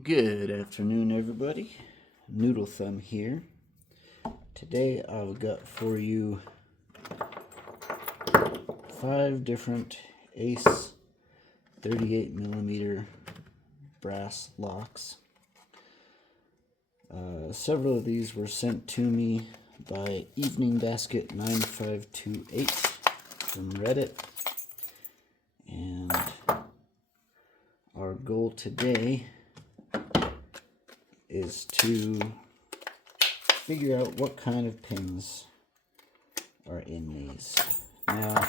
Good afternoon, everybody. Noodle Thumb here. Today I've got for you 5 different Ace 38mm brass locks. Several of these were sent to me by Evening Basket 9528 from Reddit, and our goal today is to figure out what kind of pins are in these. Now,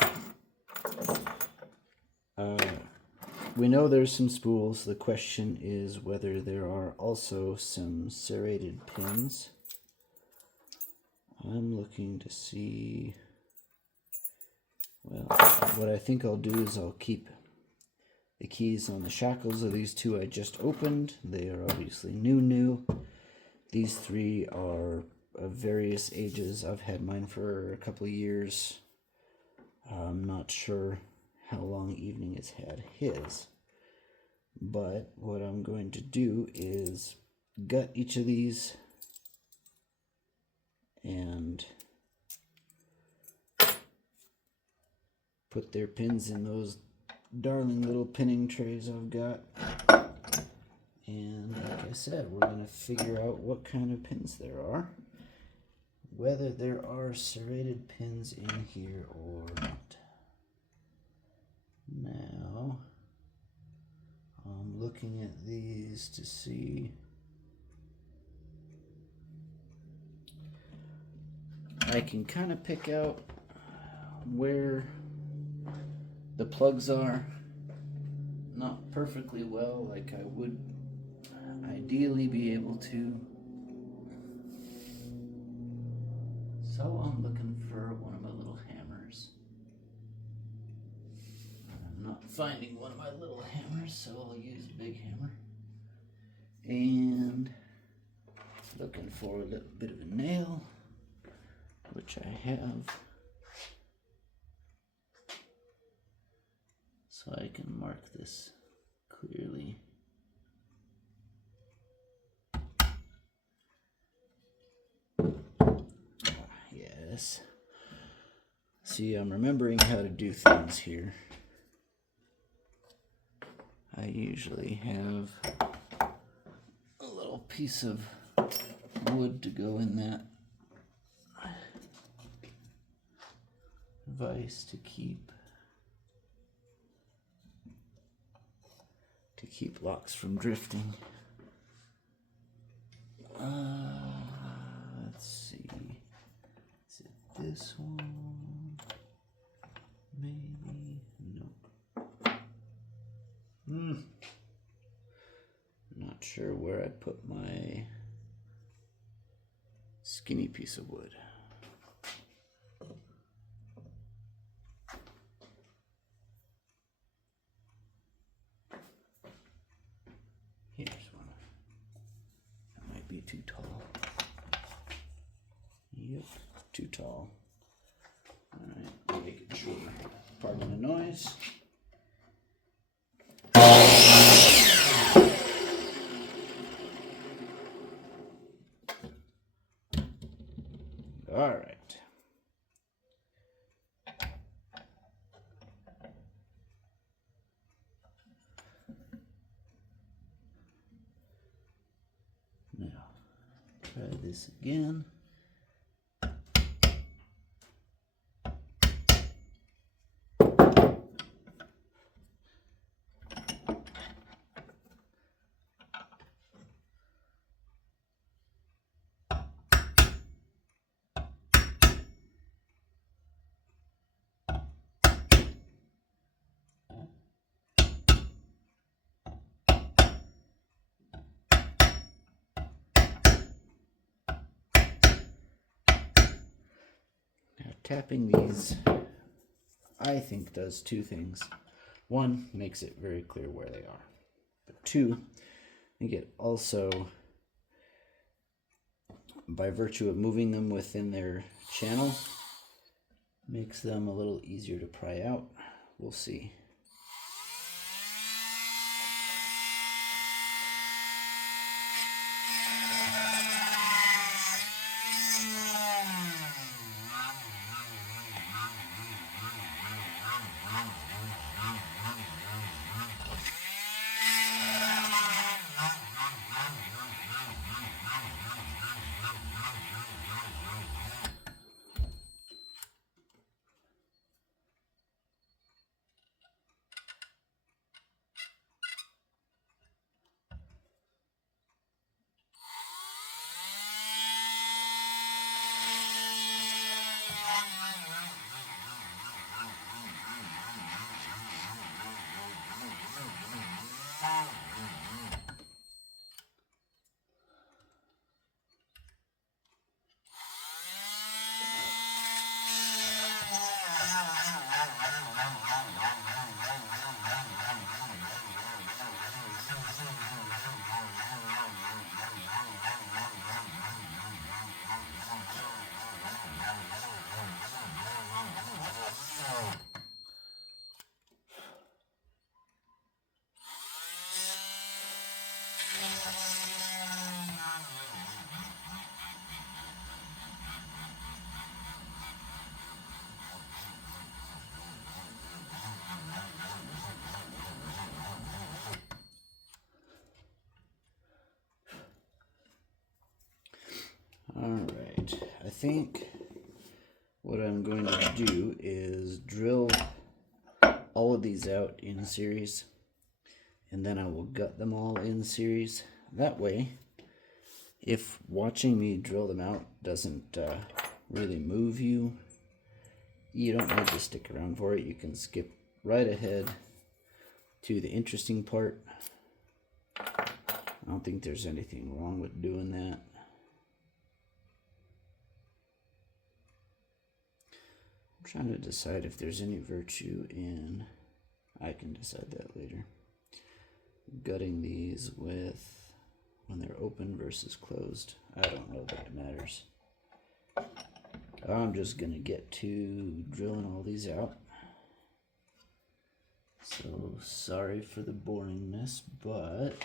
we know there's some spools. The question is whether there are also some serrated pins. I'm looking to see, well, what I think I'll do is I'll keep the keys on the shackles of these 2 I just opened. They are obviously new. These 3 are of various ages. I've had mine for a couple of years. I'm not sure how long Evening has had his. But what I'm going to do is gut each of these and put their pins in those darling little pinning trays I've got. And like I said, we're going to figure out what kind of pins there are, whether there are serrated pins in here or not. Now, I'm looking at these to see. I can kind of pick out where the plugs are. Not perfectly well, like I would ideally be able to. So I'm looking for one of my little hammers. I'm not finding one of my little hammers, so I'll use a big hammer. And looking for a little bit of a nail, which I have. So I can mark this clearly. Yes. See, I'm remembering how to do things here. I usually have a little piece of wood to go in that vise to keep locks from drifting. Let's see. Is it this one? Maybe. Nope. Not sure where I put my skinny piece of wood. Here's one. That might be too tall. Yep, too tall. Alright, making sure. Pardon the noise. Alright. Now, try this again. Tapping these, I think, does 2 things. 1, makes it very clear where they are. But 2, I think it also, by virtue of moving them within their channel, makes them a little easier to pry out. We'll see. think what I'm going to do is drill all of these out in series, and then I will gut them all in series. That way, if watching me drill them out doesn't really move you, you don't need to stick around for it. You can skip right ahead to the interesting part. I don't think there's anything wrong with doing that. I'm trying to decide if there's any virtue in, I can decide that later, gutting these with when they're open versus closed. I don't know that it matters. I'm just gonna get to drilling all these out. So sorry for the boringness, but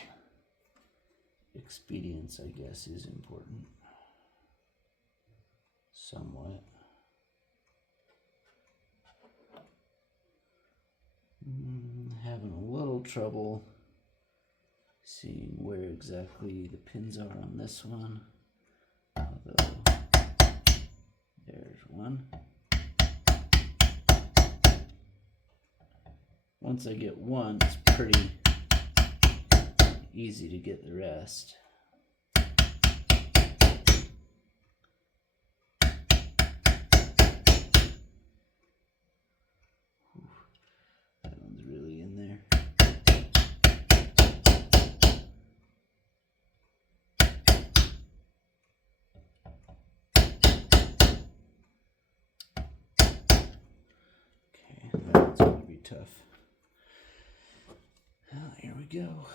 expedience, I guess, is important. Somewhat. Having a little trouble seeing where exactly the pins are on this one. Although, there's one. Once I get one, it's pretty easy to get the rest. That one's really in there. Okay, that one's going to be tough. Well, here we go.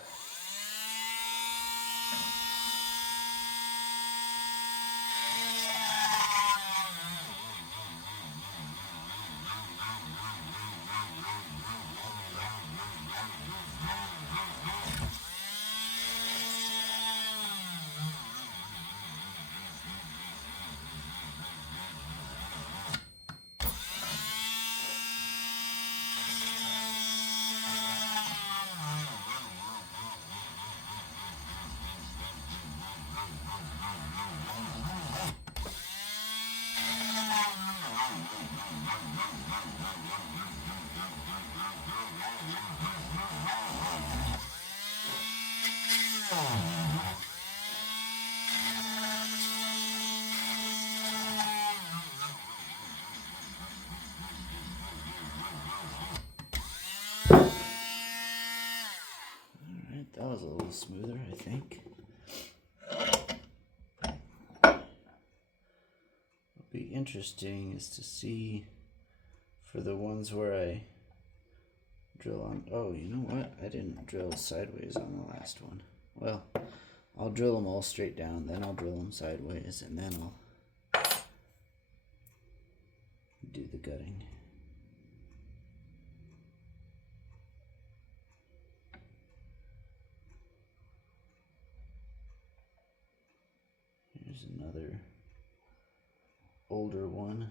Alright, that was a little smoother, I think. What'll be interesting is to see for the ones where I drill on. Oh, you know what? I didn't drill sideways on the last one. Well, I'll drill them all straight down, then I'll drill them sideways, and then I'll do the gutting. Here's another older one,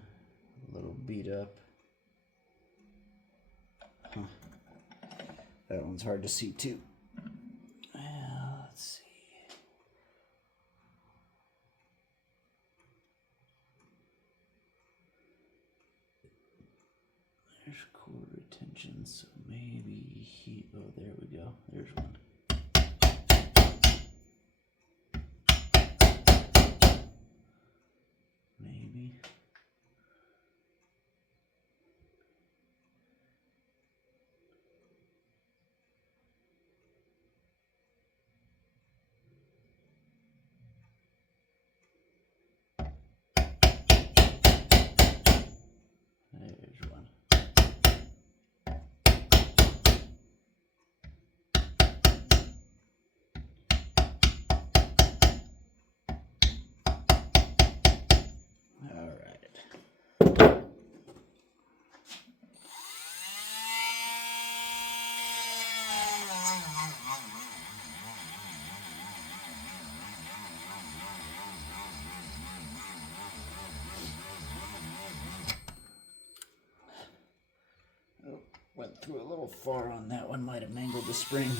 a little beat up. Huh. That one's hard to see too. Let's see. There's core retention, so maybe he. Oh, there we go. There's one. Maybe. There's one. All right. Oh, went through a little far on that one, might have mangled the spring.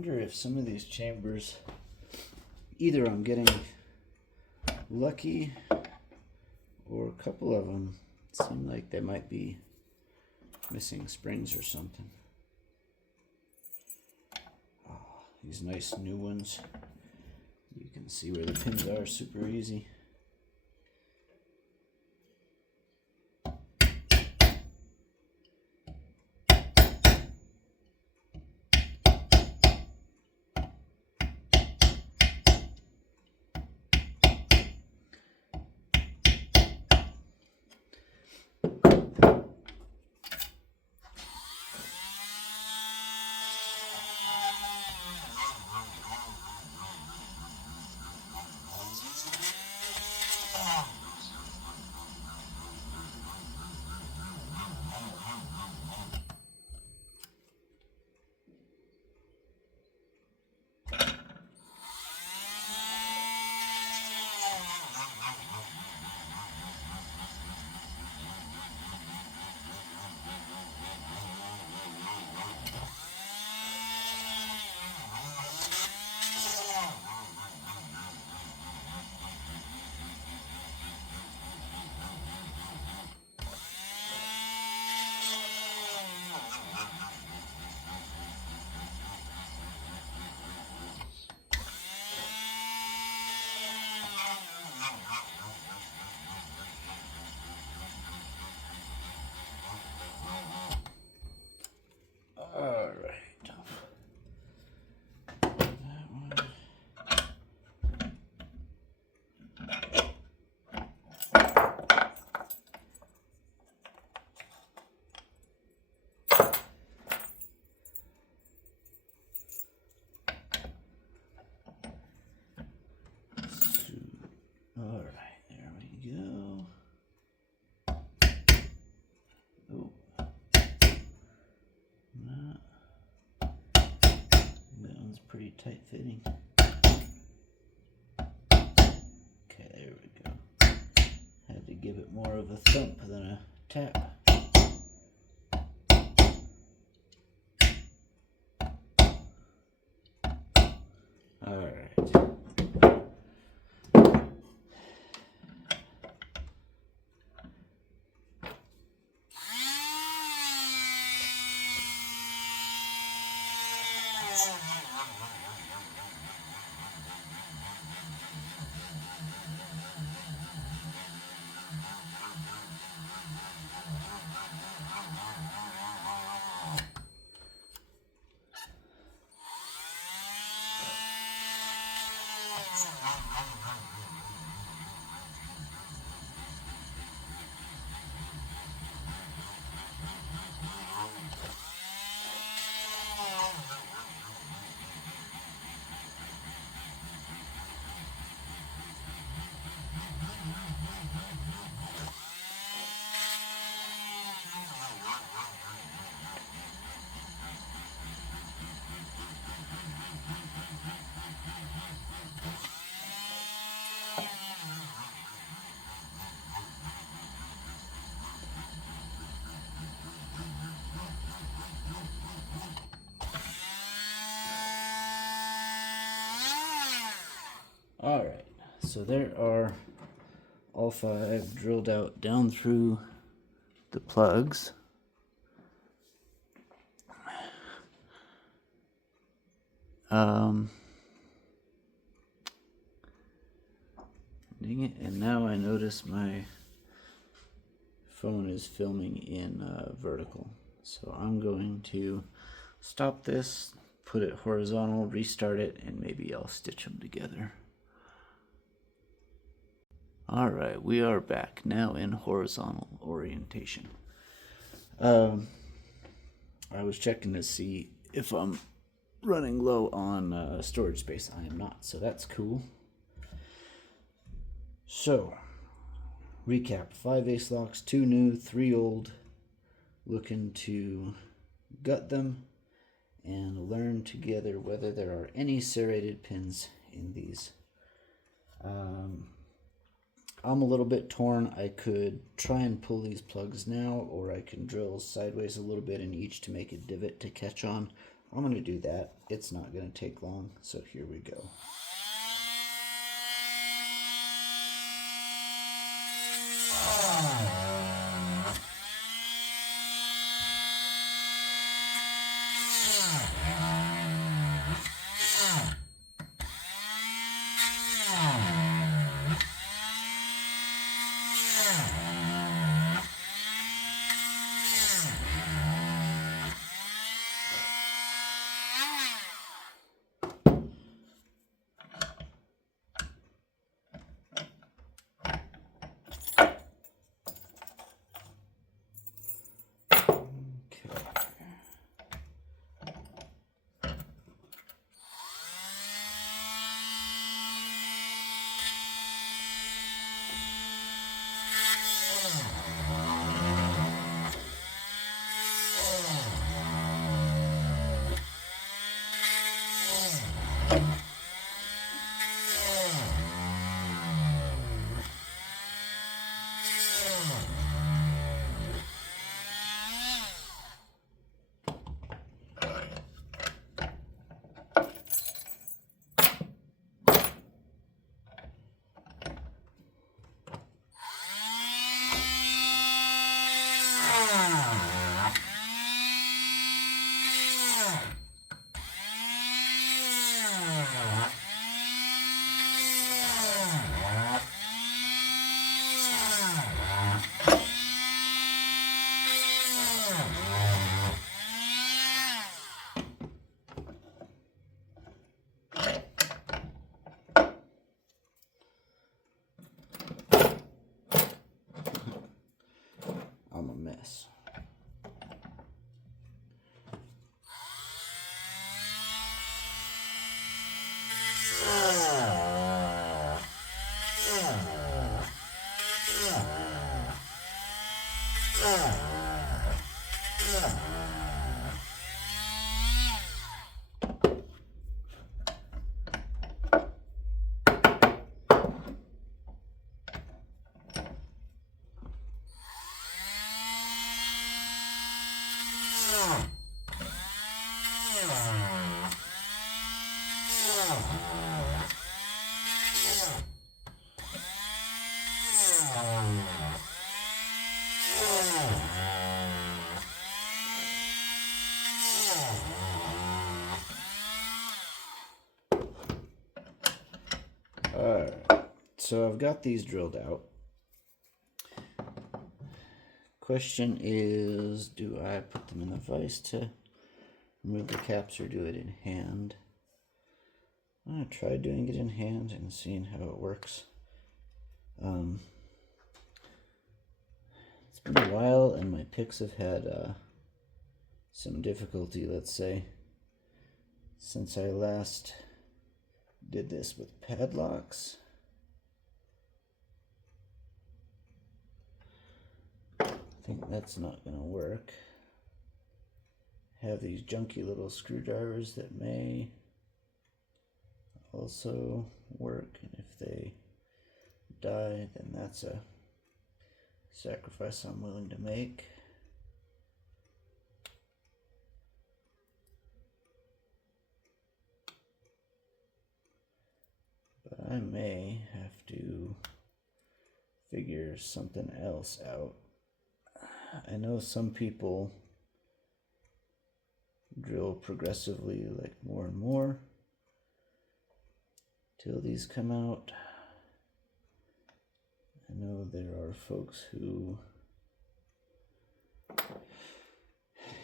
wonder if some of these chambers, either I'm getting lucky or a couple of them seem like they might be missing springs or something. Oh, these nice new ones. You can see where the pins are super easy. All right, there we go. Oh, that one's pretty tight fitting. Okay, there we go. Had to give it more of a thump than a tap. All right. All right, so there are all 5 drilled out down through the plugs. Dang it, and now I notice my phone is filming in vertical. So I'm going to stop this, put it horizontal, restart it, and maybe I'll stitch them together. All right, we are back now in horizontal orientation. I was checking to see if I'm running low on storage space. I am not, so that's cool. So, recap: 5 ace locks, 2 new, 3 old. Looking to gut them and learn together whether there are any serrated pins in these. I'm a little bit torn. I could try and pull these plugs now, or I can drill sideways a little bit in each to make a divot to catch on. I'm going to do that. It's not going to take long, so here we go. I'm a mess. Alright, so I've got these drilled out. Question is, do I put them in the vise to remove the caps or do it in hand? I'm going to try doing it in hand and seeing how it works. It's been a while and my picks have had some difficulty, let's say, since I last did this with padlocks. I think that's not going to work. Have these junky little screwdrivers that may also work, and if they die, then that's a sacrifice I'm willing to make. But I may have to figure something else out. I know some people drill progressively, like more and more, till these come out. I know there are folks who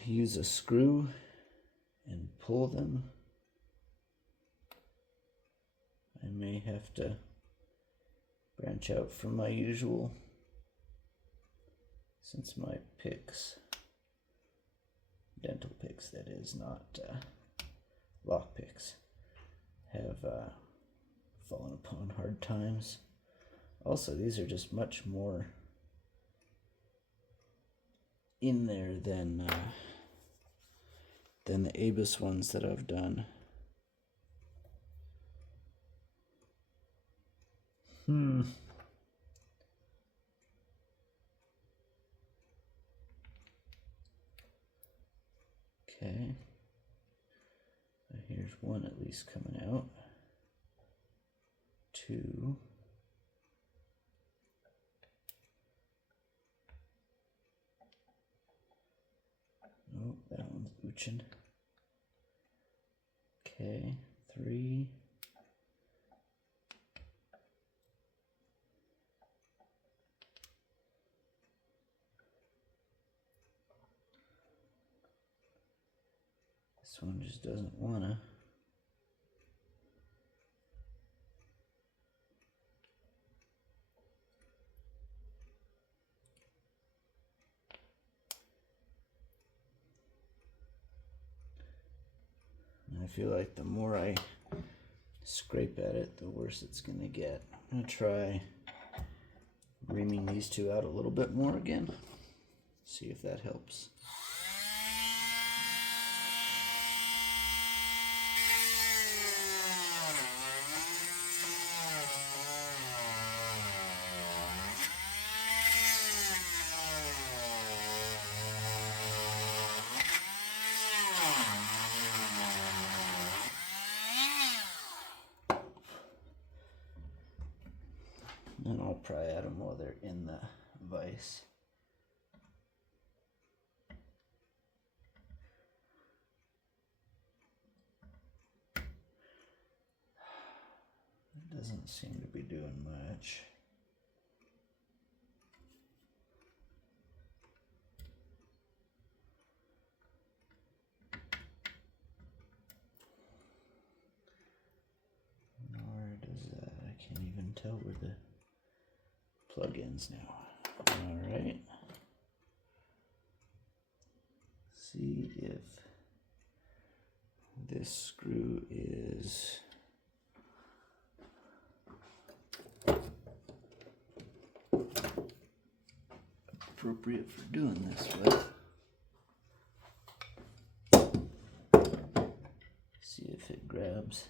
use a screw and pull them. I may have to branch out from my usual, since my picks, dental picks that is, not lock picks, have fallen upon hard times. Also, these are just much more in there than the Abus ones that I've done. Okay. There's one at least coming out. Two. Oh, that one's ooching. Okay, three. This one just doesn't wanna. And I feel like the more I scrape at it, the worse it's gonna get. I'm gonna try reaming these two out a little bit more again. See if that helps. And I'll pry at them while they're in the vise. It doesn't seem to be doing much. Nor does that. I can't even tell where the plug-ins now. All right. See if this screw is appropriate for doing this with. See if it grabs.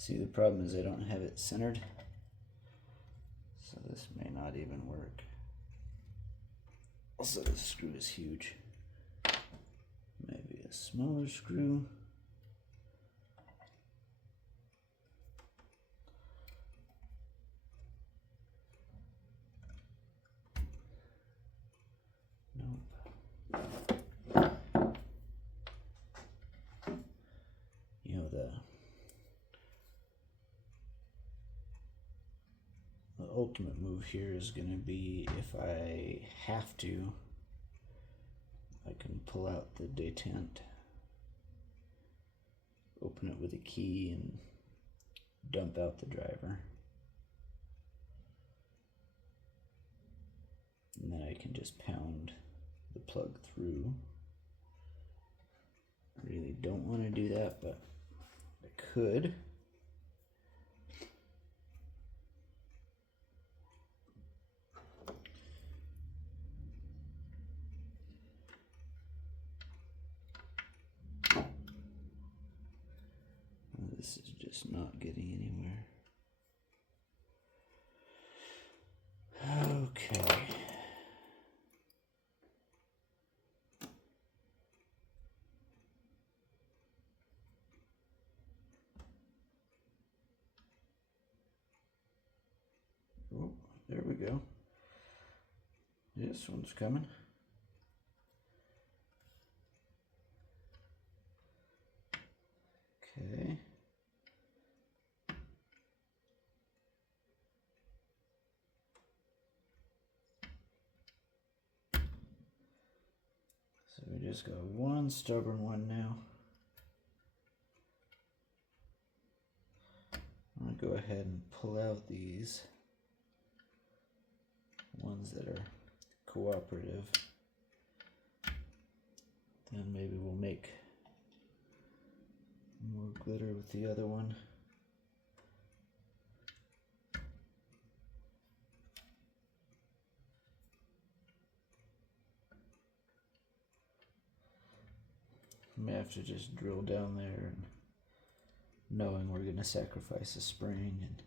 See, the problem is I don't have it centered, so this may not even work. Also, this screw is huge. Maybe a smaller screw. Nope. You know, the ultimate move here is going to be, if I have to, I can pull out the detent, open it with a key, and dump out the driver. And then I can just pound the plug through. I really don't want to do that, but I could. This is just not getting anywhere. Okay. Oh, there we go. This one's coming. Okay. So we just got one stubborn one now. I'm going to go ahead and pull out these ones that are cooperative. Then maybe we'll make more glitter with the other one. I may have to just drill down there, and knowing we're going to sacrifice a spring, and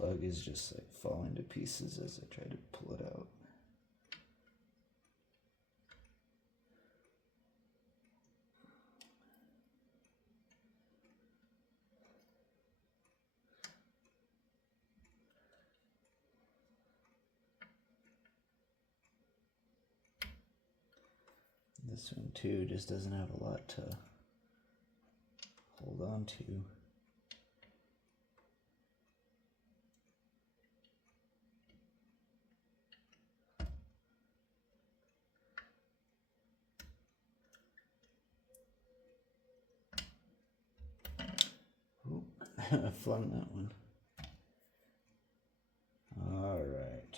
plug is just like falling to pieces as I try to pull it out. This one too just doesn't have a lot to hold on to. I flung that one. All right.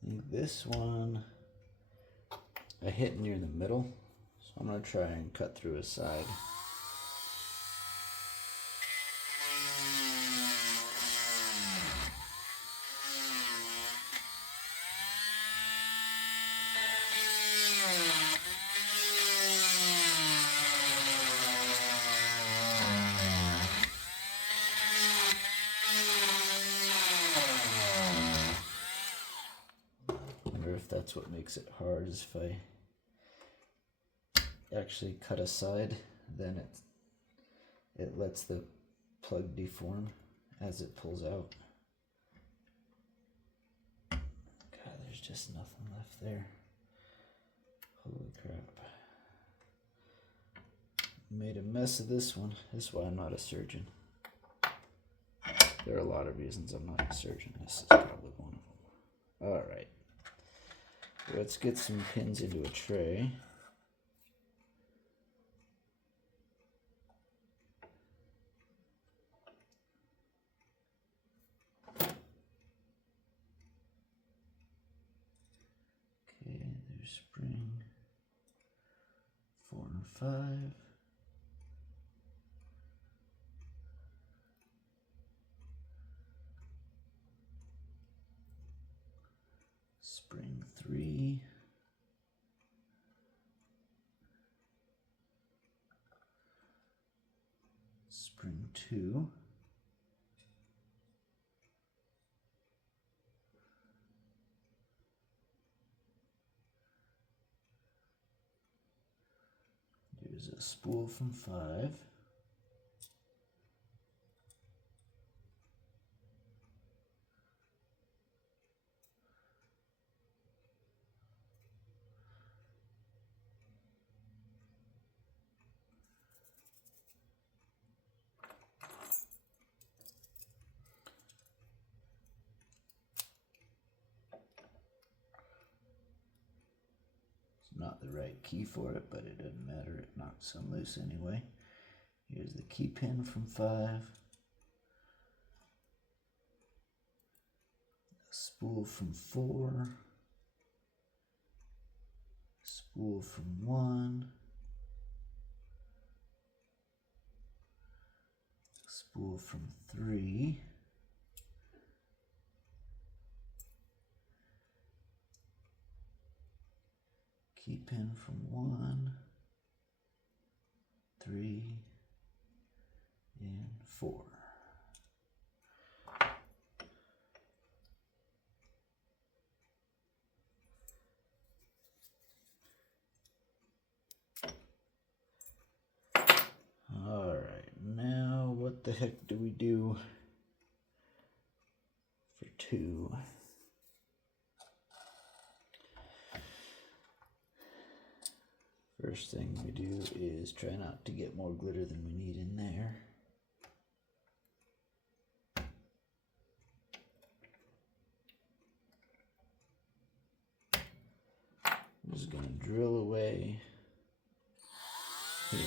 I think this one I hit near the middle, so I'm going to try and cut through a side. If that's what makes it hard, is if I actually cut a side, then it lets the plug deform as it pulls out. God, there's just nothing left there. Holy crap. Made a mess of this one. This is why I'm not a surgeon. There are a lot of reasons I'm not a surgeon. This is probably one of them. Alright. Let's get some pins into a tray. Okay, there's spring 4 and 5. Spring 3. Spring 2. There's a spool from 5. Not the right key for it, but it doesn't matter. It knocks some loose anyway. Here's the key pin from 5. A spool from 4. Spool from 1. Spool from 3. Key pin from 1, 3, and 4. All right, now what the heck do we do for 2? First thing we do is try not to get more glitter than we need in there. I'm just going to drill away here.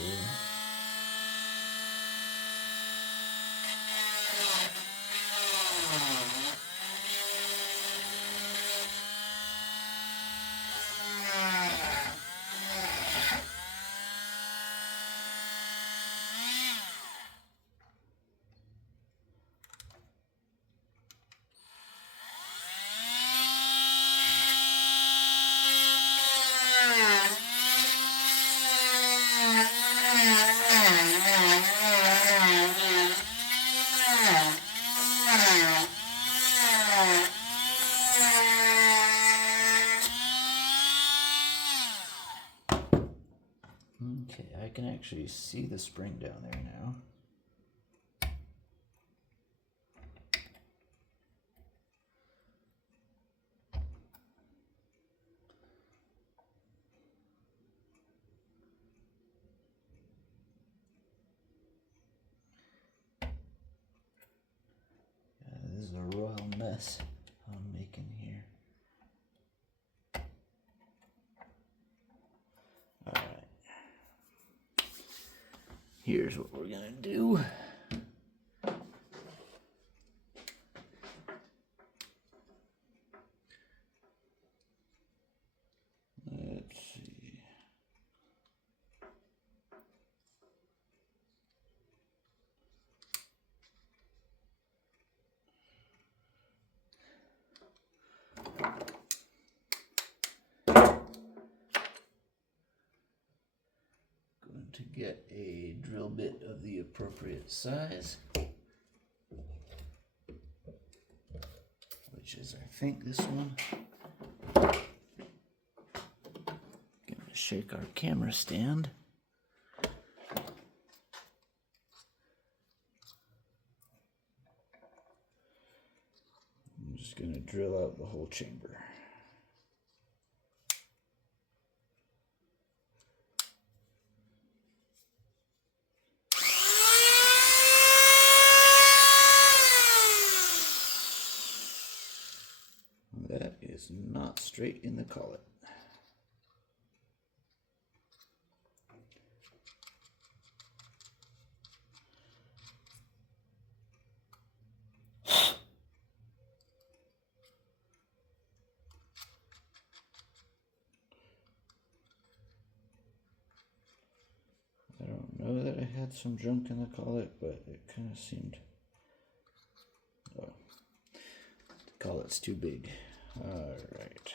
can actually see the spring down there now. This is a royal mess I'm making here. Alright. Here's what we're gonna do. Let's see. Going to get a drill bit of the appropriate size, which is, I think, this one. Gonna shake our camera stand. I'm just gonna drill out the whole chamber. That is not straight in the collet. I don't know that I had some junk in the collet, but it kind of seemed... Oh, the collet's too big. Alright.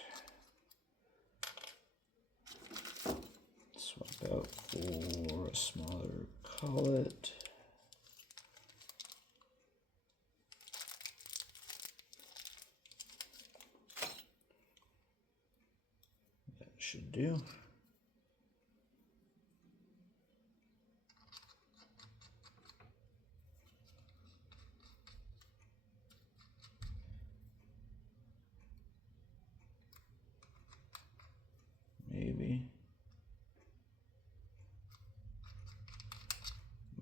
Swap out for a smaller collet. That should do. Maybe.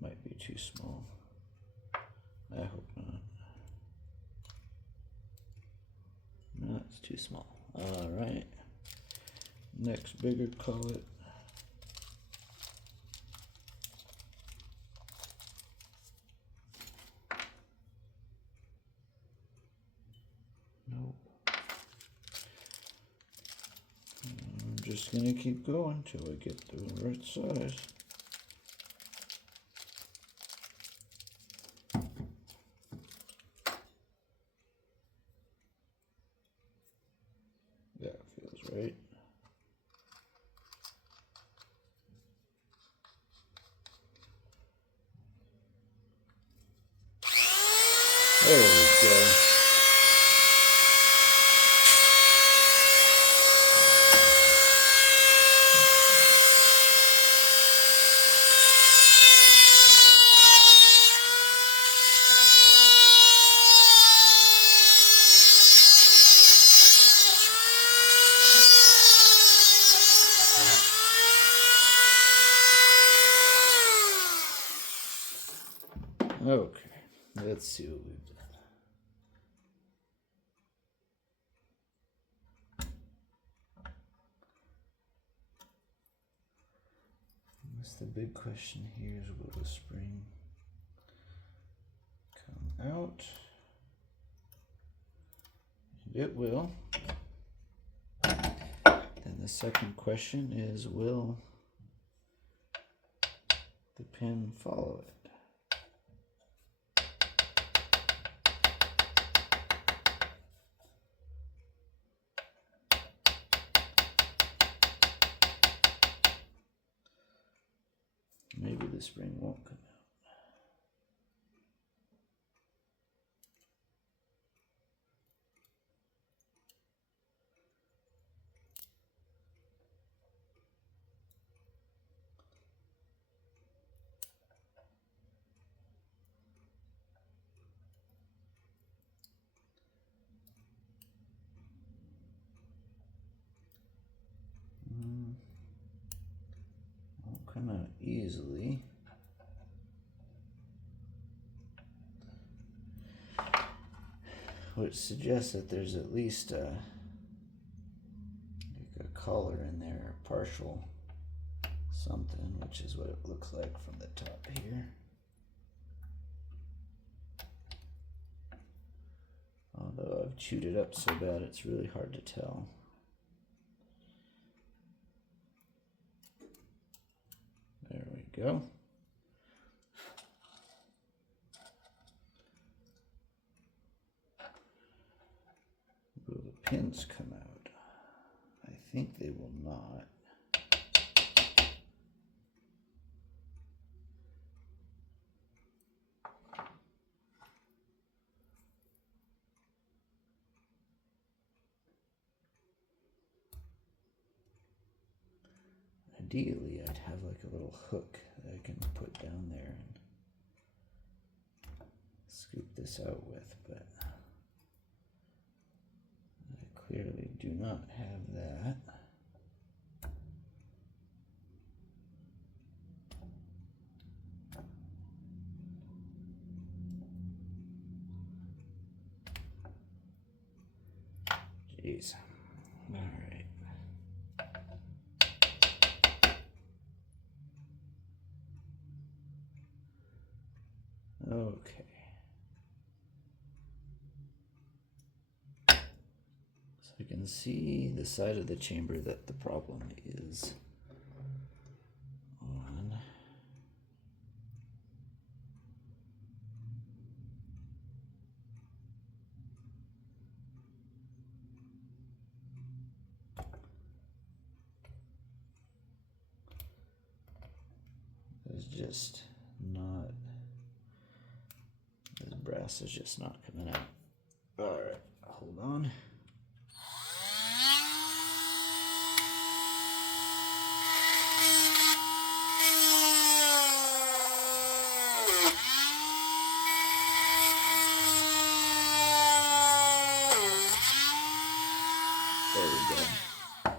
Might be too small. I hope not. No, it's too small. Alright. Next bigger collet. Nope. I'm just gonna keep going till I get the right size. That feels right. There we go. Okay, let's see what we've done. What's the big question here is, will the spring come out? And it will. Then the second question is, will the pin follow it? Maybe the spring won't come out. come out easily. Which suggests that there's at least like a collar in there, a partial something, which is what it looks like from the top here. Although I've chewed it up so bad it's really hard to tell. There we go. Will the pins come out? I think they will not. Ideally, I'd have like a little hook that I can put down there and scoop this out with, but I clearly do not have that. Jeez. All right. Okay. So I can see the side of the chamber that the problem is on. It's just not, this brass is just not coming out. All right, hold on. There we go.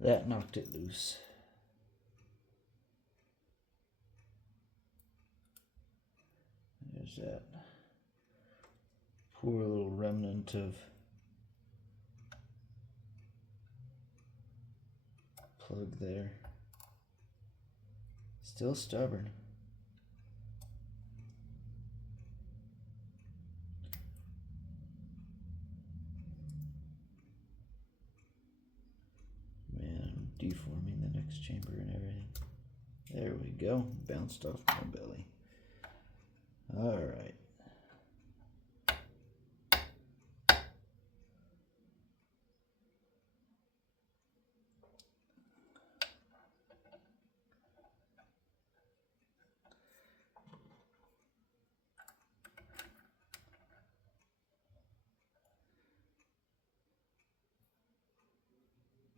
That knocked it loose. There's that poor little remnant of plug there. Still stubborn. Man, I'm deforming the next chamber and everything. There we go. Bounced off my belly. All right.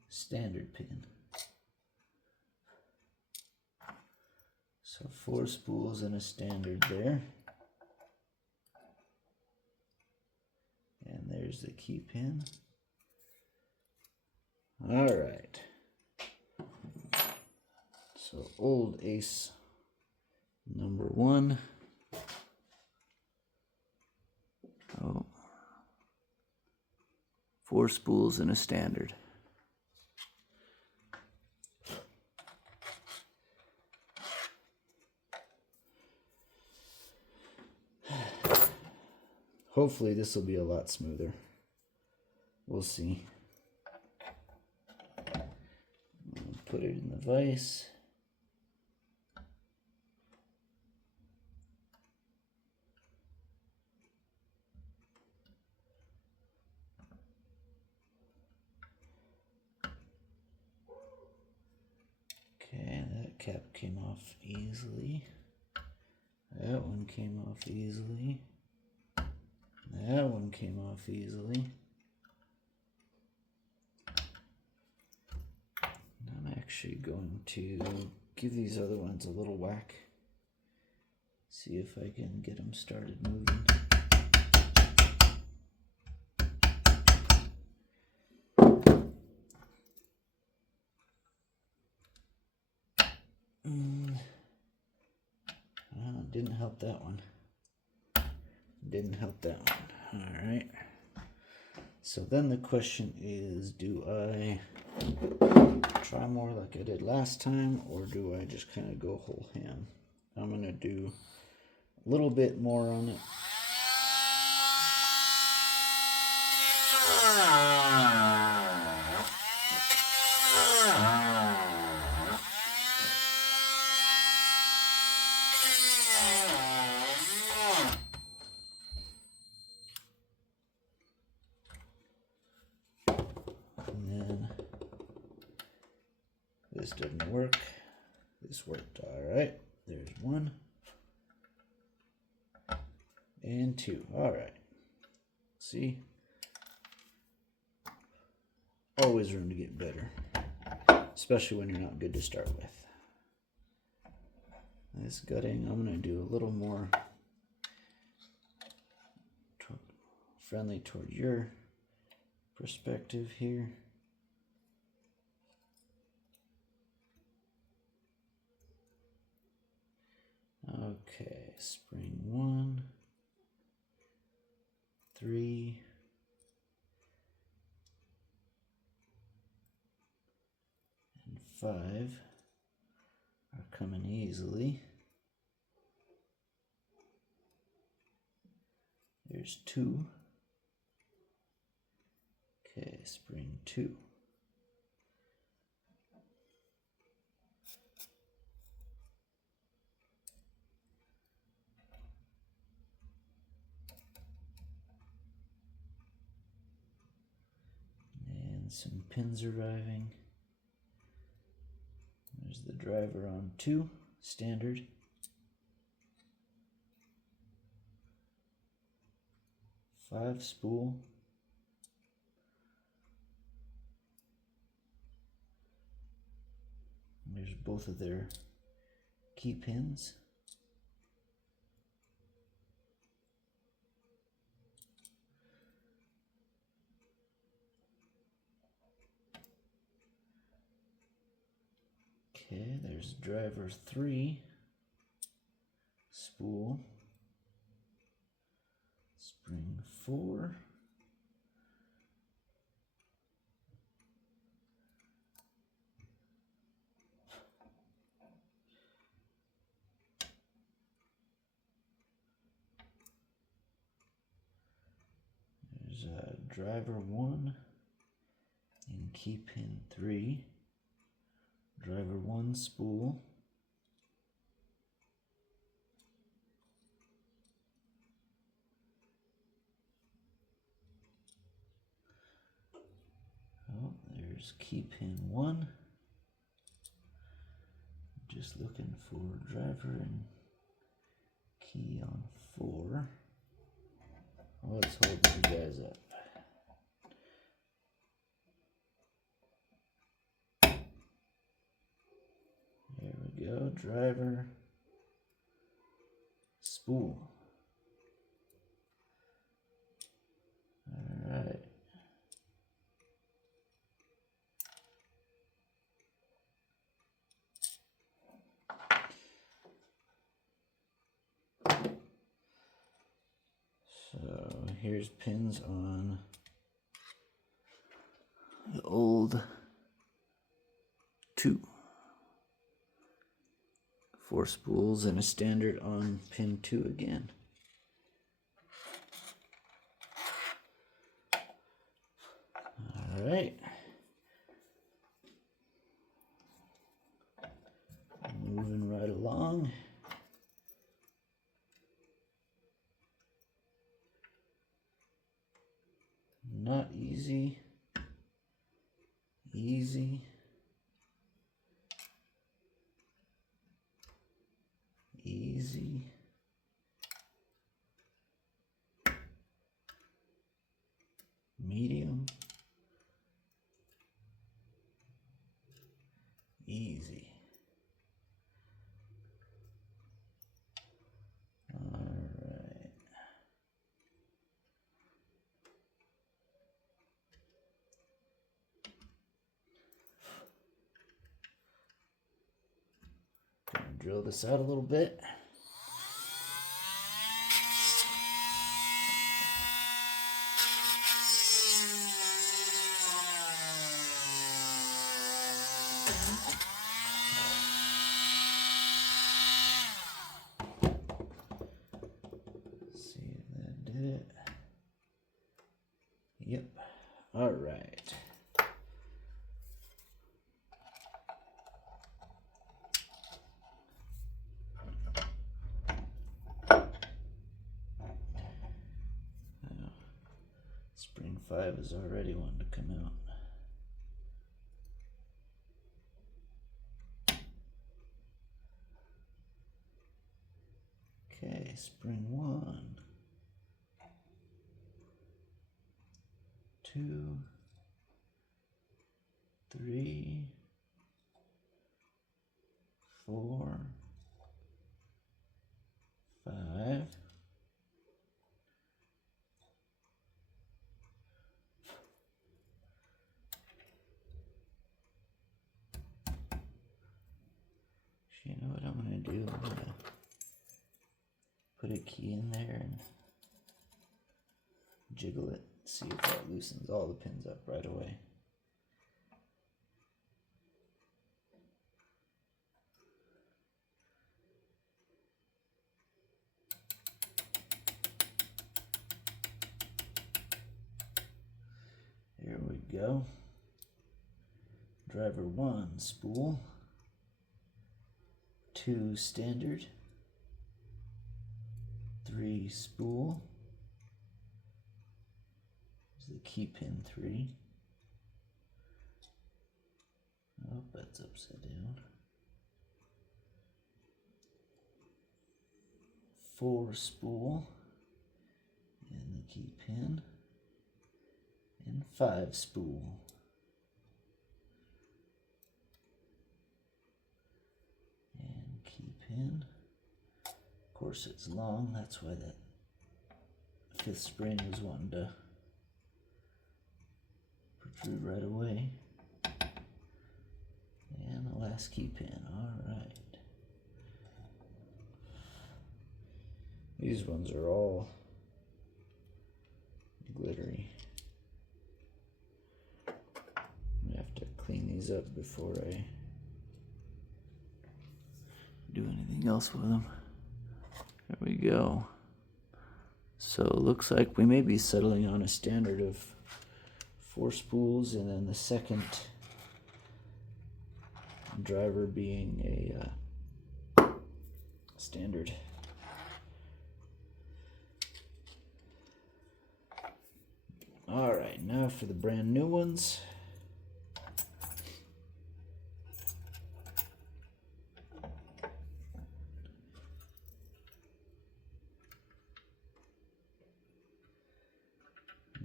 Standard pin. So 4 spools and a standard there. And there's the key pin. All right. So old ace number 1. Oh. 4 spools and a standard. Hopefully this will be a lot smoother. We'll see. Put it in the vise. Okay, that cap came off easily. That one came off easily. That one came off easily. I'm actually going to give these other ones a little whack. See if I can get them started moving. Didn't help that one. Didn't help that one. All right. So then the question is, do I try more like I did last time, or do I just kind of go whole ham? I'm going to do a little bit more on it. This didn't work. This worked. All right. There's 1 and 2. All right. See? Always room to get better, especially when you're not good to start with. This gutting, I'm going to do a little more friendly toward your perspective here. Okay, spring 1, 3, and 5 are coming easily. There's 2. Okay, spring 2. And some pins arriving. There's the driver on 2, standard. 5 spool. There's both of their key pins. Okay, there's driver 3, spool, spring 4, there's driver 1 and key pin 3, driver 1 spool, oh, there's key pin 1, just looking for driver and key on 4. Let's hold you guys up. There we go, driver, spool. All right. So here's pins on the old 2. 4 spools and a standard on pin 2 again. All right. Moving right along. Not easy. Easy. Easy. Medium. Easy. All right. Gonna drill this out a little bit. See if that did it. Yep. All right. Spring 5 is already wanting to come out. Okay, spring 1, 2, 3, 4, 5. You know what I'm going to do? I'm going to put a key in there and jiggle it, see if that loosens all the pins up right away. There we go. Driver 1 spool, 2 standard, 3 spool. There's the key pin 3. Oh, that's upside down. 4 spool and the key pin, and 5 spool. And key pin. Of course it's long, that's why that 5th spring was wanting to protrude right away. And the last key pin, alright. These ones are all glittery. I'm gonna have to clean these up before I do anything else with them. There we go. So it looks like we may be settling on a standard of 4 spools, and then the second driver being a standard. Alright, now for the brand new ones.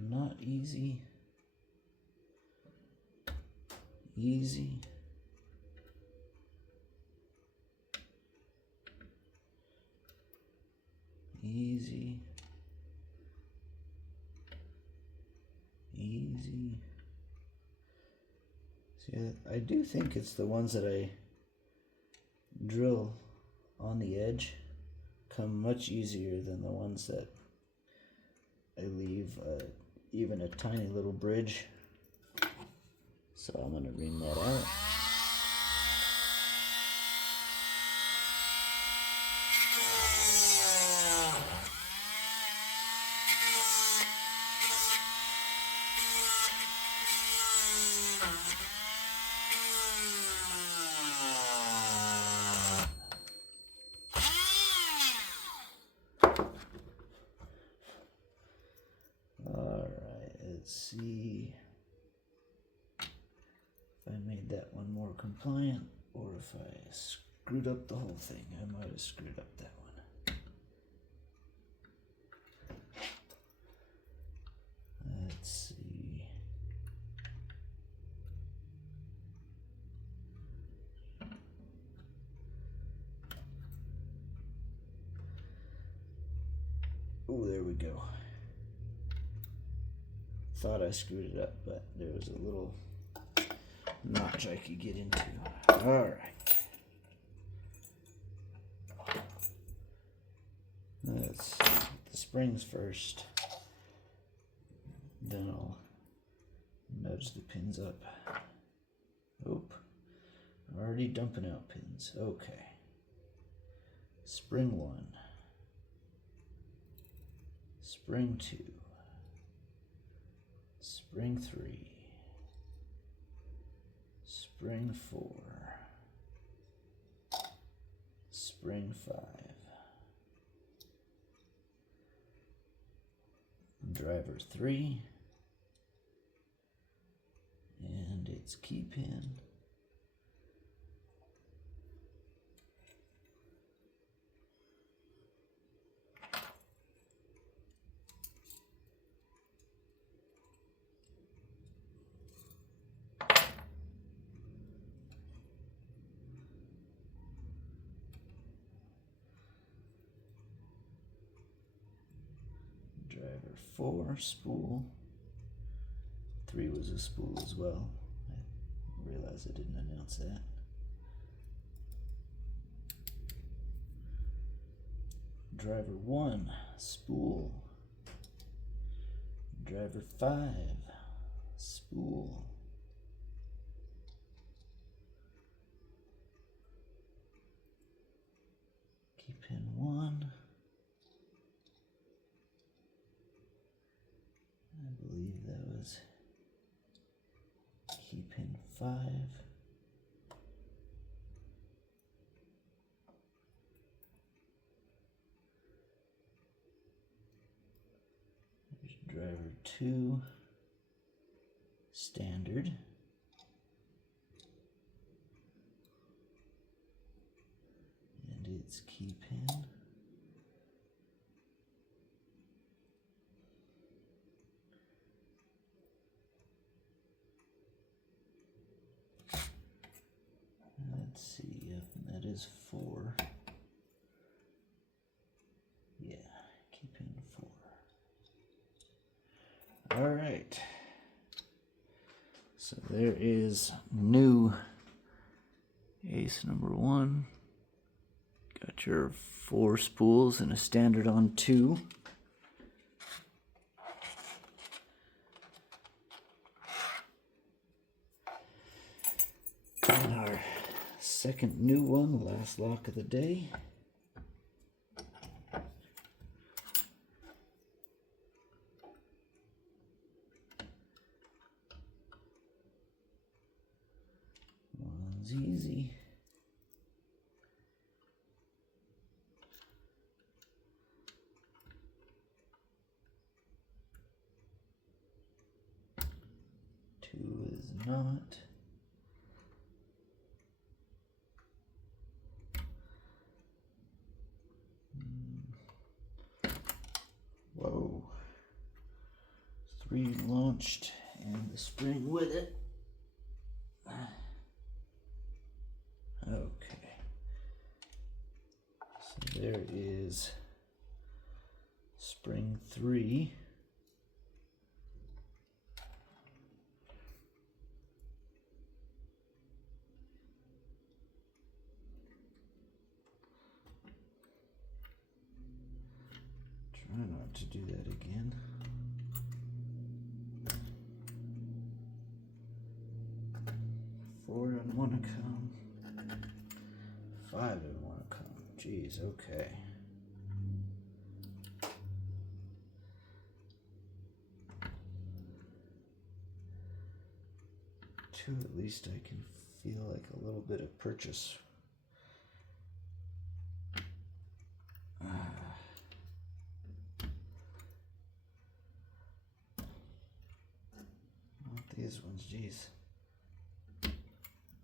Not easy. Easy. Easy. Easy. See, I do think it's the ones that I drill on the edge come much easier than the ones that I leave even a tiny little bridge. So I'm going to ring that out. Alright, let's see if I made that one more compliant or if I screwed up the whole thing. I might have screwed up that one. Let's see. Oh, there we go. Thought I screwed it up, but there was a little notch I could get into. Alright. Let's see the springs first. Then I'll nudge the pins up. Oop. Already dumping out pins. Okay. Spring 1. Spring 2. Spring 3. Spring 4. Spring 5. Driver 3. And its key pin. Driver 4, spool. 3 was a spool as well. I realized I didn't announce that. Driver 1, spool. Driver 5, spool. Key pin 1. I believe that was key pin 5. There's driver 2, standard. And its key pin. Let's see, yep, that is 4. Yeah, key pin 4. All right. So there is new ace number 1. Got your 4 spools and a standard on 2. And our second new one, the last lock of the day. One's easy. Two is not. Whoa. 3 launched and the spring with it. Okay. So there is spring 3. Try not to do that again. Four and 1 to come. 5 and 1 to come. Jeez, okay. 2 at least I can feel like a little bit of purchase. Not these ones, jeez.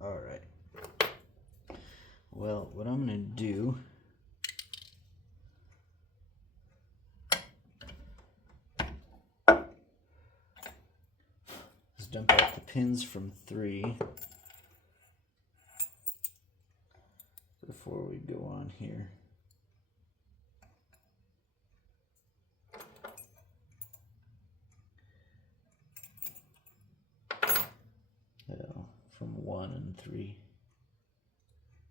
All right. Well, what I'm going to do is dump out the pins from 3 before we go on here. Well, from 1 and 3.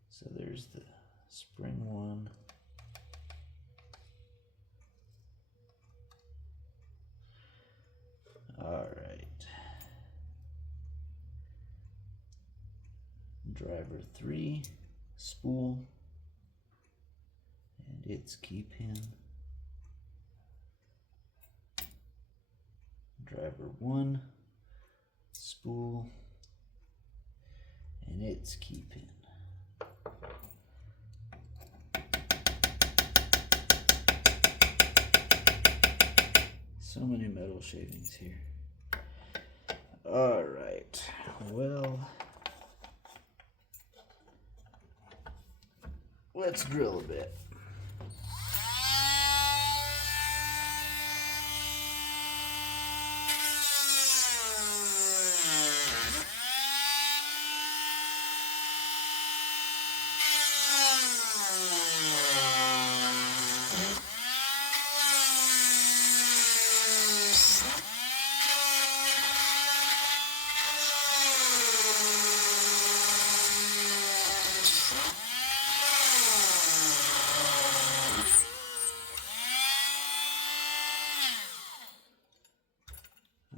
So there's the spring 1. All right. driver 3 spool and its key pin. Driver 1 spool and its key pin. So many metal shavings here. All right, well, let's drill a bit.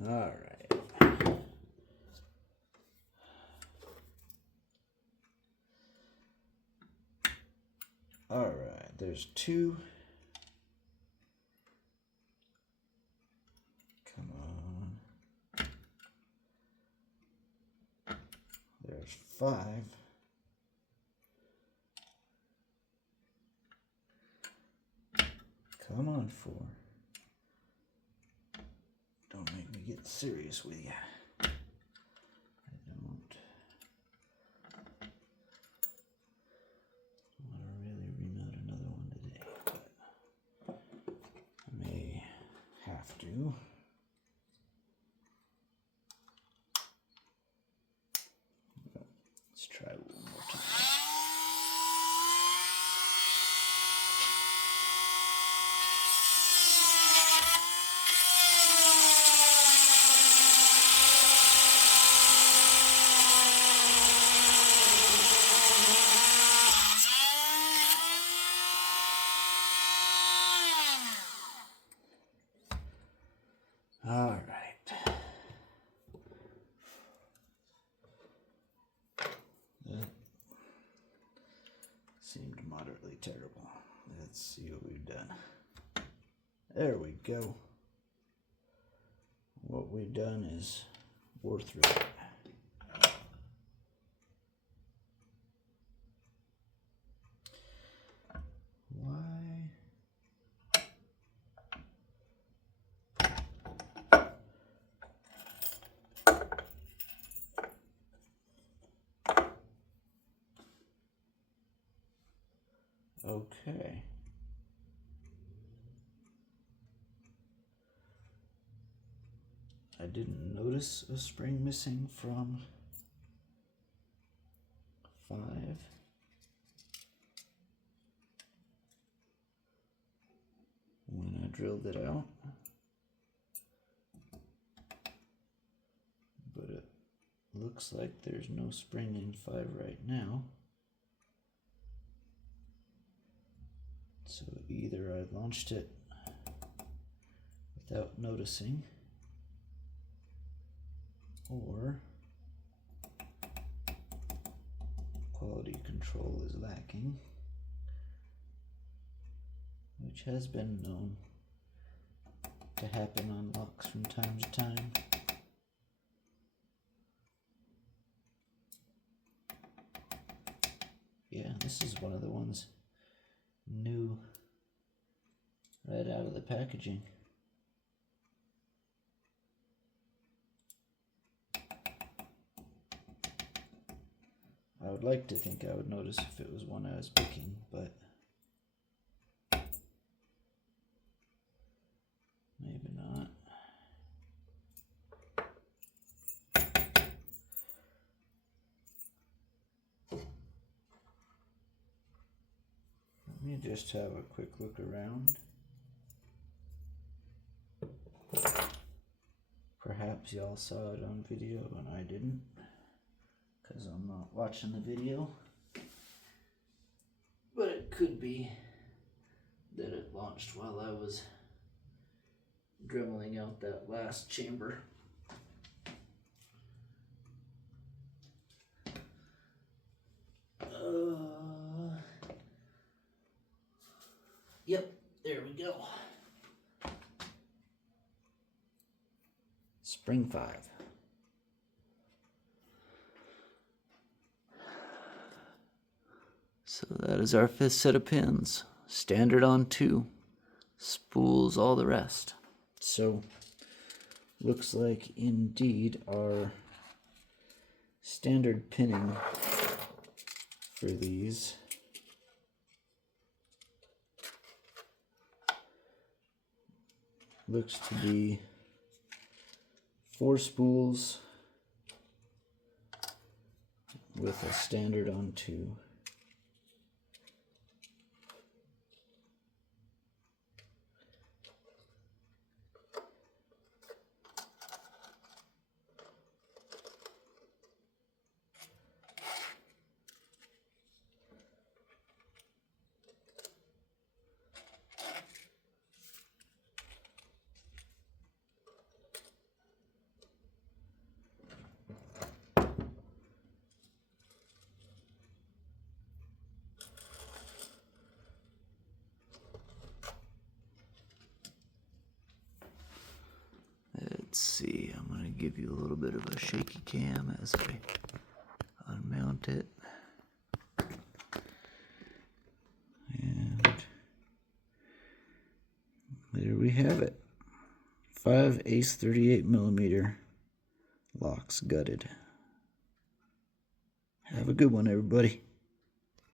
All right. All right, there's 2. Come on. There's 5. Come on, 4. Don't make me get serious with you. I don't want to really remount another one today, but I may have to. Let's try one more time. All right. That seemed moderately terrible. Let's see what we've done. There we go. What we've done is worth it. Why? Okay. I didn't notice a spring missing from 5. When I drilled it out. But it looks like there's no spring in 5 right now. So either I launched it without noticing, or quality control is lacking, which has been known to happen on locks from time to time. Yeah, this is one of the ones new right out of the packaging. I would like to think I would notice if it was one I was picking, but maybe not. Let me just have a quick look around. Perhaps y'all saw it on video and I didn't, because I'm not watching the video. But it could be that it launched while I was dremeling out that last chamber. Yep, there we go. Spring 5. So that is our 5th set of pins. Standard on 2. Spools all the rest. So, looks like indeed our standard pinning for these looks to be 4 spools with a standard on 2. Let's see, I'm going to give you a little bit of a shaky cam as I unmount it. And there we have it. 5 ace 38mm locks gutted. Have a good one, everybody.